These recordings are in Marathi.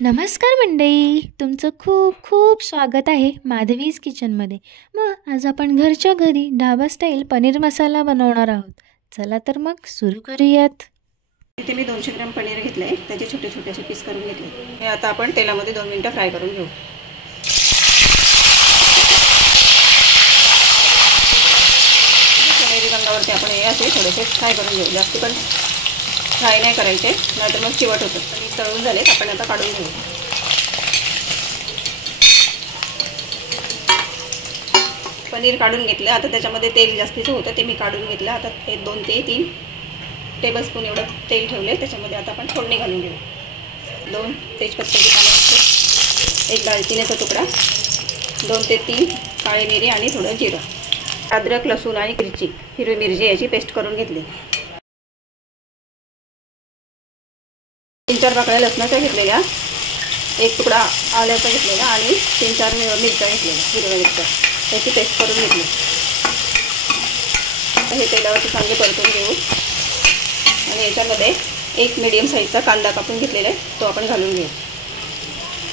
नमस्कार मंडळी, तुमचं खूप खूप स्वागत आहे माधवीज किचनमध्ये. मग आज आपण घरच्या घरी ढाबा स्टाईल पनीर मसाला बनवणार आहोत. चला तर मग सुरू करूयात. इथे मी 200 ग्रॅम पनीर घेतले आहे, त्याचे छोटे छोटे असे पीस करून घेतले. हे आता आपण तेलामध्ये 2 मिनिटं फ्राय करून घेऊ. सोनेरी रंगावरती आपण हे असे थोडेसे फ्राय करून घेऊ. जास्त पण फ्राय नाही करायचे, नाहीतर मग चिवट होतं. पनीर तळून झाले, आपण आता काढून घेऊ. पनीर काढून घेतलं. आता त्याच्यामध्ये तेल जास्तीचं होतं, ते मी काढून घेतलं. आता हे 2 ते 3 टेबलस्पून एवढं तेल ठेवले. त्याच्यामध्ये आता आपण फोडणी घालून घेऊ. 2 तेजपत्त्याची पानं, 1 दालचिनीचा तुकडा, 2 ते 3 काळी मिरी आणि थोडं जिरं, अद्रक, लसूण आणि मिरची, हिरवी मिरची याची पेस्ट करून घेतली. 3-4 पाकळ्या लसणाच्या घेतलेल्या, 1 तुकडा आल्याचा घेतलेला आणि 3-4 मिरच्या घेतलेल्या, हिरव्या मिरच्या, त्याची पेस्ट करून घेतली. हे तेलावरती चांगले परतून घेऊ आणि याच्यामध्ये 1 मीडियम साईजचा कांदा कापून घेतलेला आहे, तो आपण घालून घेऊ.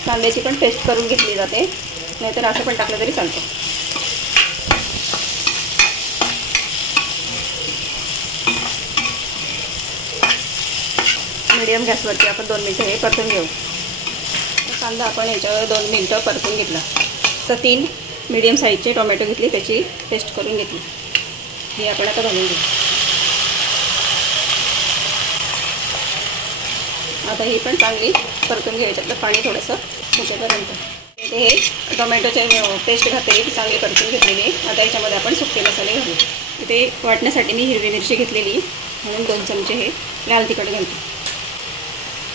कांद्याची पण पेस्ट करून घेतली जाते, नाहीतर असं पण टाकलं तरी चालतं. मीडियम गॅसवरती आपण 2 मिनिटं हे परतून घेऊ. कांदा आपण याच्यावर 2 मिनिटं परतून घेतला. तर 3 मीडियम साईजचे टोमॅटो घेतली, त्याची पेस्ट करून घेतली. हे आपण आता घालून घेऊ. आता ही पण चांगली परतून घेऊ. याच्यातलं पाणी थोडंसं सुकेपर्यंत. हे टोमॅटोचे पेस्ट घातलेली ती चांगली परतून घेतलेली आहे. आता याच्यामध्ये आपण सुके मसाले घालू. इथे वाटण्यासाठी मी हिरवी मिरची घेतलेली, म्हणून 2 चमचे हे लाल तिखट घालतो,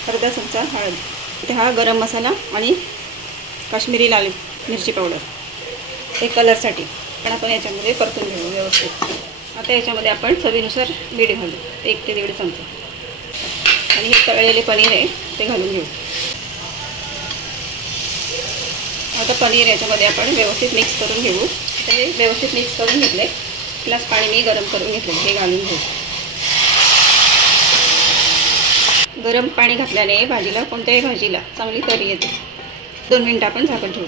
अर्धा चमचा हळद, इथे हा गरम मसाला आणि काश्मीरी लाल मिरची पावडर, हे कलरसाठी. पण आपण याच्यामध्ये परतून घेऊ व्यवस्थित. आता याच्यामध्ये आपण चवीनुसार मीठ घालू, 1 ते 1.5 चमचा, आणि हे तळलेले पनीर आहे ते घालून घेऊ. आता पनीर याच्यामध्ये आपण व्यवस्थित मिक्स करून घेऊ. ते व्यवस्थित मिक्स करून घेतले. प्लस पाणी मी गरम करून घेतले, हे घालून घेऊ. गरम पाणी घातल्याने भाजीला, कोणत्याही भाजीला चांगली तरी येते. 2 मिनिटं आपण झाकण ठेवू.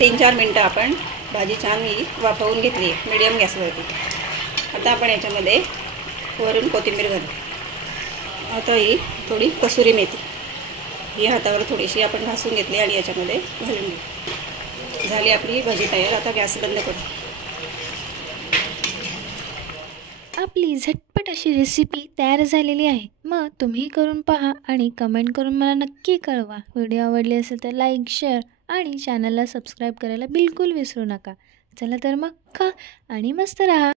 3-4 मिनिटं आपण भाजी छान ही वाफवून घेतली आहे मीडियम गॅसवरती. आता आपण याच्यामध्ये वरून कोथिंबीर घालू. आता ही थोडी कसुरी मेथी ही हातावर थोडीशी आपण घासून घेतली आणि याच्यामध्ये घालून घेऊ. झाली आपली भाजी तयार. आता गॅस बंद करू. आपली झटपट अशी रेसिपी तयार झालेली आहे. मग तुम्ही करून पहा आणि कमेंट करून मला नक्की कळवा. व्हिडिओ आवडली असेल तर लाईक, शेअर आणि चॅनलला सबस्क्राईब करायला बिलकुल विसरू नका. चला तर मग खा आणि मस्त राहा.